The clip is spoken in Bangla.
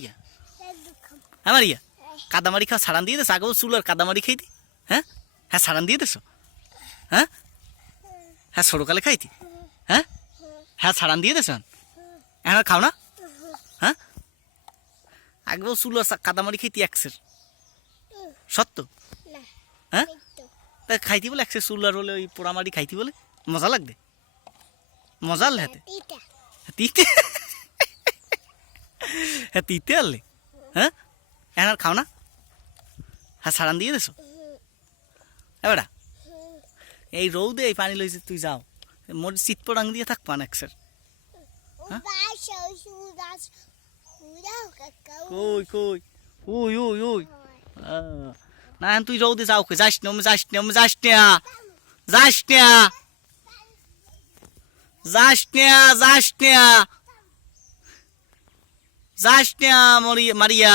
ইয়া আমার ইয়া কাদামারি খাওয়া সারান দিয়ে দেছো, আগে চুল আর কাদামারি খাইতি। হ্যাঁ হ্যাঁ সারান দিয়ে দেছো। হ্যাঁ হ্যাঁ ছোটকালে খাইতি। হ্যাঁ হ্যাঁ সারান দিয়ে দেছো, এখন আর খাও না। হ্যাঁ আগেও চুল আর কাদামারি খাইতি একসের, সত্য? হ্যাঁ তা খাইতি বলে একসের চুল আর হলে ওই পোড়ামারি খাইতি বলে মজা লাগবে, মজা আনলে হাতে তিতে, হ্যাঁ তিতে আনলে। হ্যাঁ এখন আর খাও না। হ্যাঁ সারান দিয়ে দেছো এবারা এই রৌদে এই পানি লইছে তুই যাও মোর শীত পড়াং দিয়ে থাক পান একসের। কই কই ওই ওই ওই না তুই রৌদে যাও, যাস না যাস না যাস না যাস না যাস না যাস না যাস না মারিয়া